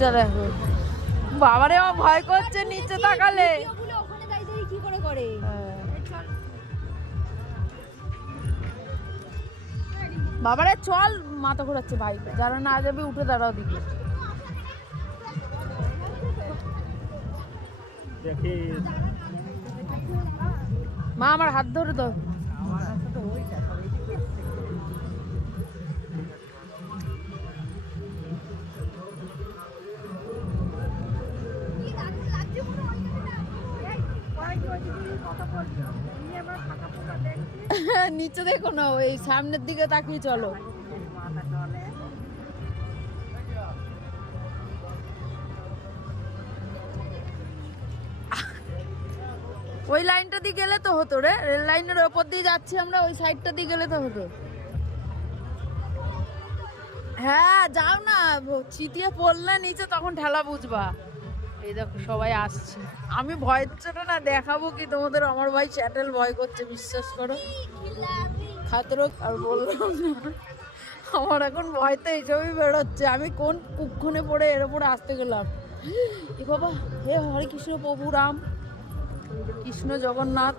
দেখো বাবারে, আমার ভয় করছে নিচে তাকালে। বাবারে চল, মাথা ঘোরাচ্ছে ভাই, যারা না যাবে উঠে দাঁড়াও দিকে। মা আমার হাত ধরে দাও। নিচে দেখো না, ওই সামনের দিকে তাকিয়ে চলো। ওই লাইনটা দিয়ে গেলে তো হতো রে, রেল লাইনের ওপর দিয়ে যাচ্ছি আমরা, ওই সাইডটা দিয়ে গেলে তো হতো। হ্যাঁ যাও না, চিতিয়ে পড়লে নিচে তখন ঠেলা বুঝবা। এই দেখো সবাই আসছে, আমি ভয় ছোটা না, দেখাবো কি তোমাদের, আমার ভাই চ্যাটেল ভয় করছে, বিশ্বাস করো। খাতরক আর বললাম না, আমার এখন ভয়তে এইসবই বেরোচ্ছে। আমি কোন কুক্ষণে পড়ে এর উপরে আসতে গেলাম। এ বাবা, হে হরে কৃষ্ণ প্রভু রাম, কৃষ্ণ জগন্নাথ।